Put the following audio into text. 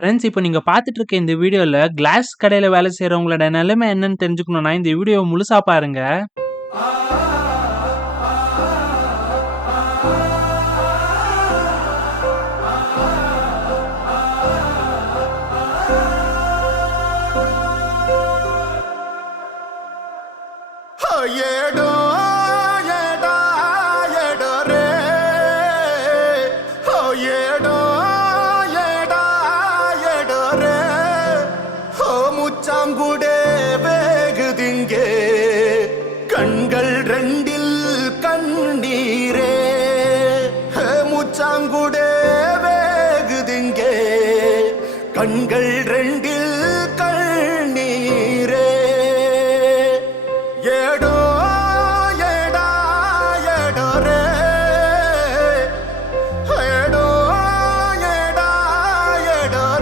Friends இப்ப நீங்க பார்த்துட்டு இருக்க இந்த வீடியோல கிளாஸ் கடையில வேலை செய்றவங்களோட நிலைமை என்னன்னு தெரிஞ்சுக்கணும்னா, இந்த வீடியோவ முழுசா பாருங்க. ஏடோ ஏடா ஏடோ ரே ஹோ ஏடோ ஏடா ஏடோ ரே ஹோ முச்சாங்குடே வேகுதிங்கே கண்கள் ரெண்டில் கண்ணீரே ஹே முச்சாங்குடே வேகுதிங்கே கண்கள் ரெண்டில்